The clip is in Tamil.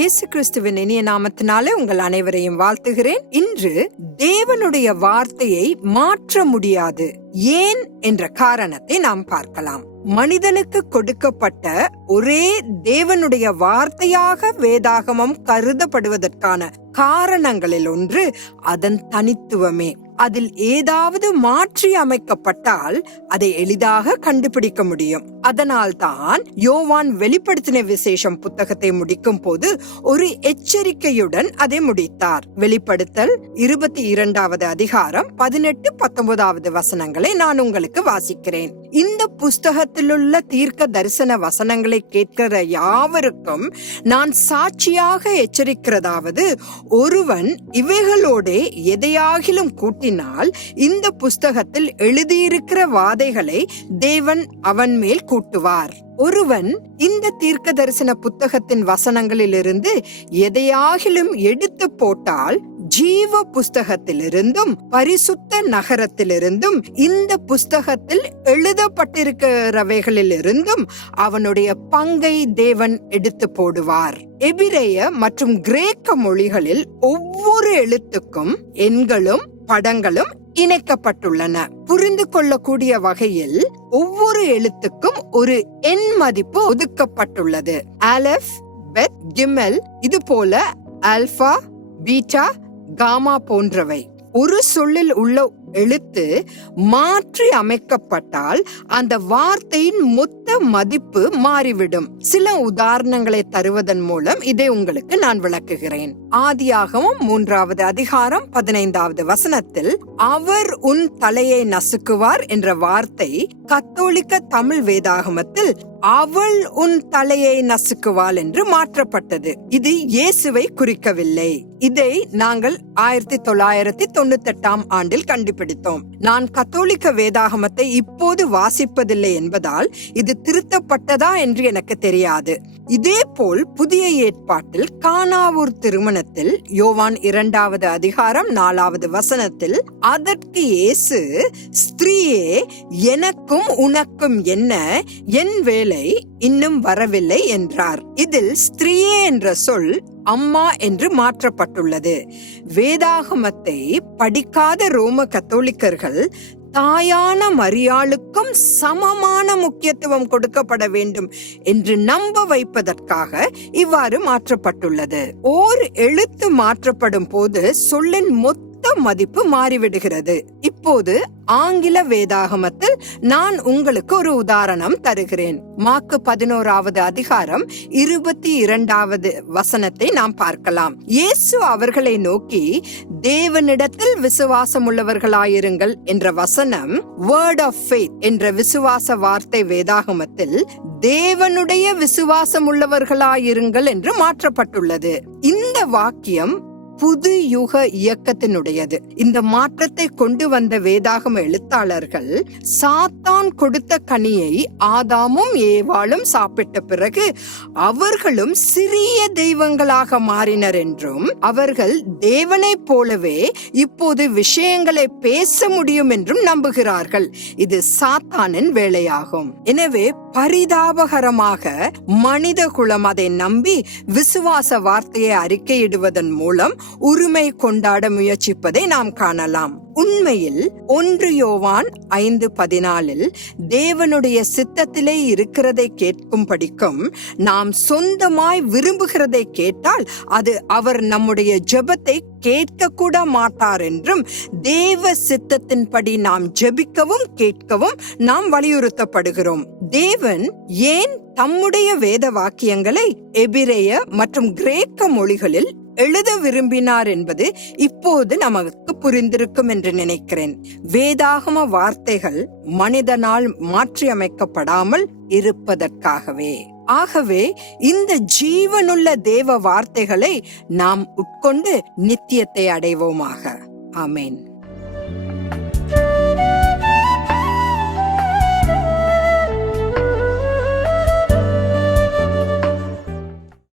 இயேசு கிறிஸ்துவின் இனிய நாமத்தினாலே உங்கள் அனைவரையும் வாழ்த்துகிறேன். இன்று தேவனுடைய வார்த்தையை மாற்ற முடியாது. ஏன் என்ற காரணத்தை நாம் பார்க்கலாம். மனிதனுக்கு கொடுக்கப்பட்ட ஒரே தேவனுடைய வார்த்தையாக வேதாகமம் கருதப்படுவதற்கான காரணங்களில் ஒன்று அதன் தனித்துவமே. அதில் ஏதாவது மாற்றி அமைக்கப்பட்டால் அதை எளிதாக கண்டுபிடிக்க முடியும். அதனால் தான் யோவான் வெளிப்படுத்தின விசேஷம் புத்தகத்தை முடிக்கும் போது ஒரு எச்சரிக்கையுடன் அதை முடித்தார். வெளிப்படுத்தல் இருபத்தி இரண்டாவது அதிகாரம் பதினெட்டு பத்தொன்பதாவது வசனங்களை நான் உங்களுக்கு வாசிக்கிறேன். இந்த புஸ்தகத்திலுள்ள தீர்க்க தரிசன வசனங்களை கேட்கிற யாவருக்கும் நான் சாட்சியாக எச்சரிக்கிறதாவது ஒருவன் இவைகளோடே எதையாகிலும் கூட்டினால் இந்த புஸ்தகத்தில் எழுதியிருக்கிற வாதைகளை தேவன் அவன் மேல் கூட்டுவார். ஒருவன் இந்த தீர்க்க தரிசன புத்தகத்தின் வசனங்களிலிருந்து எதையாகிலும் எடுத்து போட்டால் ஜீவ புஸ்தகத்திலிருந்தும் பரிசுத்த நகரத்திலிருந்தும் இந்த புஸ்தகத்தில் எழுதப்பட்டிருக்கிறவைகளிலிருந்தும் அவனுடைய பங்கை தேவன் எடுத்து போடுவார். எபிரேய மற்றும் கிரேக்க மொழிகளில் ஒவ்வொரு எழுத்துக்கும் எண்களும் படங்களும் இணைக்கப்பட்டுள்ளன. புரிந்து கொள்ளக்கூடிய வகையில் ஒவ்வொரு எழுத்துக்கும் ஒரு எண் மதிப்பு ஒதுக்கப்பட்டுள்ளது. அலஃப் பெத் கிமெல் இது போல ஆல்பா பீட்டா காமா போன்றவை. ஒரு சொல்லில் உள்ள எழுத்து மாற்றி அமைக்கப்பட்டால் அந்த வார்த்தையின் மொத்த மதிப்பு மாறிவிடும். சில உதாரணங்களை தருவதன் மூலம் இதை உங்களுக்கு நான் விளக்குகிறேன். ஆதியாகவும் மூன்றாவது அதிகாரம் பதினைந்தாவது வசனத்தில் அவர் உன் தலையை நசுக்குவார் என்ற வார்த்தை கத்தோலிக்க தமிழ் வேதாகமத்தில் அவள் உன் தலையை நசுக்குவாள் என்று மாற்றப்பட்டது. இது இயேசுவை குறிக்கவில்லை. இதை நாங்கள் ஆயிரத்தி தொள்ளாயிரத்தி தொண்ணூத்தி எட்டாம் ஆண்டில் கண்டுபிடித்தோம். நான் கத்தோலிக்க வேதாகமத்தை இப்போது வாசிப்பதில்லை என்பதால் இது திருத்தப்பட்டதா என்று எனக்கு தெரியாது. இதே போல் புதிய ஏற்பாட்டில் கானாவூர் திருமணத்தில் யோவான் இரண்டாவது அதிகாரம் நாலாவது வசனத்தில் அதற்கு இயேசு ஸ்திரீயே எனக்கும் உனக்கும் என்ன? என் வேலை இன்னும் வரவில்லை என்றார். இதில் ஸ்திரீயே என்ற சொல் அம்மா என்று மாற்றப்பட்டுள்ளது. வேதாகமத்தை படிக்காத ரோம கத்தோலிக்கர்கள் தாயான மரியாளுக்கும் சமமான முக்கியத்துவம் கொடுக்கப்பட வேண்டும் என்று நம்ப வைப்பதற்காக இவ்வாறு மாற்றப்பட்டுள்ளது. ஓர் எழுத்து மாற்றப்படும் போது சொல்லின் மொத்த மதிப்பு மாறிவிடுகிறது. இப்போது ஆங்கில வேதாகமத்தில் நான் உங்களுக்கு ஒரு உதாரணம் தருகிறேன். மாக்கு பதினோராவது அதிகாரம் இருபத்தி இரண்டாவது வசனத்தை நாம் பார்க்கலாம். இயேசு அவர்களை நோக்கி தேவனிடத்தில் விசுவாசம் உள்ளவர்களாயிருங்கள் என்ற வசனம் வேர்ட் ஆஃப் ஃபேத் என்ற விசுவாச வார்த்தை வேதாகமத்தில் தேவனுடைய விசுவாசம் உள்ளவர்களாயிருங்கள் என்று மாற்றப்பட்டுள்ளது. இந்த வாக்கியம் புது யுக இயக்கத்தினுடையது. இந்த மாற்றத்தை கொண்டு வந்த வேதாகம எழுத்தாளர்கள் சாத்தான் கொடுத்த கனியை ஆதாமும் ஏவாளும் சாப்பிட்ட பிறகு அவர்களும் சிறிய தெய்வங்களாக மாறினர் என்றும் அவர்கள் தேவனைப் போலவே இப்போது விஷயங்களை பேச முடியும் என்றும் நம்புகிறார்கள். இது சாத்தானின் வேலையாகும். எனவே பரிதாபகரமாக மனித குலம் அதை நம்பி விசுவாச வார்த்தையை அறிக்கையிடுவதன் மூலம் உரிமை கொண்டாட முயற்சிப்பதை நாம் காணலாம். உண்மையில் ஒன்று யோவான் ஐந்து பதினாலில் தேவனுடைய சித்தத்திலே இருக்கிறதை கேட்கும் படிக்கும் நாம் சொந்தமாய் விரும்புகிறதை கேட்டால் அது அவர் நம்முடைய ஜெபத்தை கேட்க கூட மாட்டார் என்றும் தேவ சித்தத்தின்படி நாம் ஜெபிக்கவும் கேட்கவும் நாம் வலியுறுத்தப்படுகிறோம். தேவன் ஏன் தம்முடைய வேத வாக்கியங்களை எபிரேய மற்றும் கிரேக்க மொழிகளில் எழுத விரும்பினார் என்பது இப்போது நமக்கு புரிந்திருக்கும் என்று நினைக்கிறேன். வேதாகம வார்த்தைகள் மனிதனால் மாற்றியமைக்கப்படாமல் இருப்பதற்காகவே. ஆகவே இந்த ஜீவனுள்ள தேவ வார்த்தைகளை நாம் உட்கொண்டு நித்தியத்தை அடைவோமாக. ஆமேன்.